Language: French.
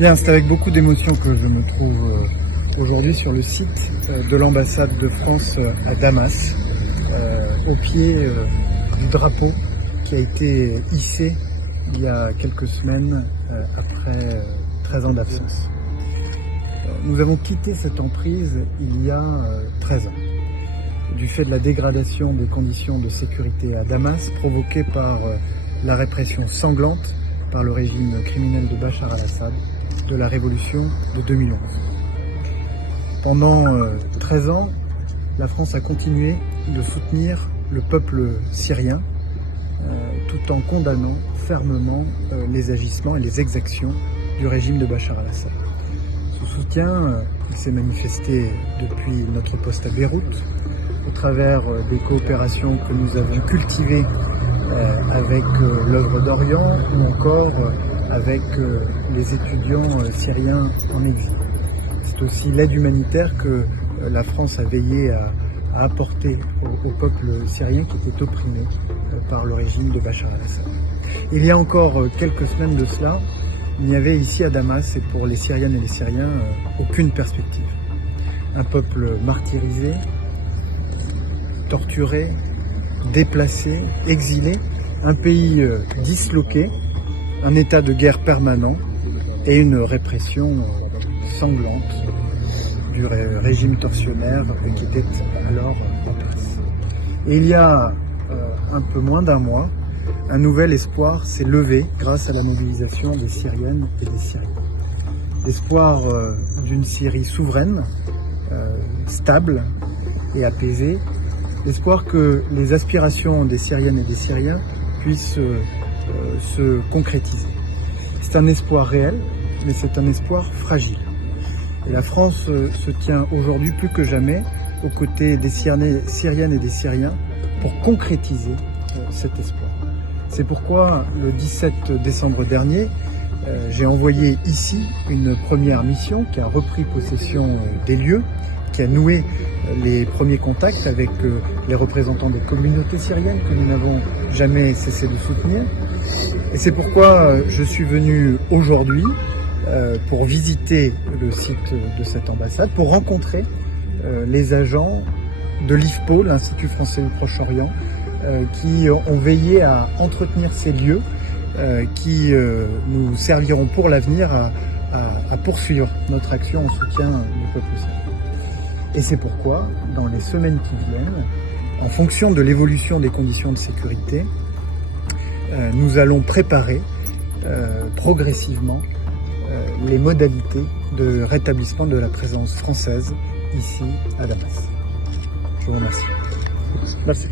Bien, c'est avec beaucoup d'émotion que je me trouve aujourd'hui sur le site de l'ambassade de France à Damas, au pied du drapeau qui a été hissé il y a quelques semaines après 13 ans d'absence. Nous avons quitté cette emprise il y a 13 ans, du fait de la dégradation des conditions de sécurité à Damas provoquée par la répression sanglante par le régime criminel de Bachar al-Assad de la révolution de 2011. Pendant 13 ans, la France a continué de soutenir le peuple syrien tout en condamnant fermement les agissements et les exactions du régime de Bachar al-Assad. Ce soutien il s'est manifesté depuis notre poste à Beyrouth, au travers des coopérations que nous avons cultivées avec l'œuvre d'Orient ou encore avec les étudiants syriens en exil. C'est aussi l'aide humanitaire que la France a veillé à apporter au peuple syrien qui était opprimé par le régime de Bachar al-Assad. Il y a encore quelques semaines de cela, il n'y avait ici à Damas et pour les Syriennes et les Syriens aucune perspective. Un peuple martyrisé, torturé, déplacé, exilé, un pays disloqué, un état de guerre permanent et une répression sanglante du régime tortionnaire qui était alors en place. Et il y a un peu moins d'un mois, un nouvel espoir s'est levé grâce à la mobilisation des Syriennes et des Syriens. L'espoir d'une Syrie souveraine, stable et apaisée, l'espoir que les aspirations des Syriennes et des Syriens puissent se concrétiser. C'est un espoir réel, mais c'est un espoir fragile. Et la France se tient aujourd'hui plus que jamais aux côtés des Syriennes et des Syriens pour concrétiser cet espoir. C'est pourquoi le 17 décembre dernier, j'ai envoyé ici une première mission qui a repris possession des lieux, qui a noué les premiers contacts avec les représentants des communautés syriennes que nous n'avons jamais cessé de soutenir. Et c'est pourquoi je suis venu aujourd'hui pour visiter le site de cette ambassade, pour rencontrer les agents de l'IFPO, l'Institut français du Proche-Orient, qui ont veillé à entretenir ces lieux qui nous serviront pour l'avenir à poursuivre notre action en soutien du peuple syrien. Et c'est pourquoi, dans les semaines qui viennent, en fonction de l'évolution des conditions de sécurité, nous allons préparer progressivement les modalités de rétablissement de la présence française ici à Damas. Je vous remercie. Merci.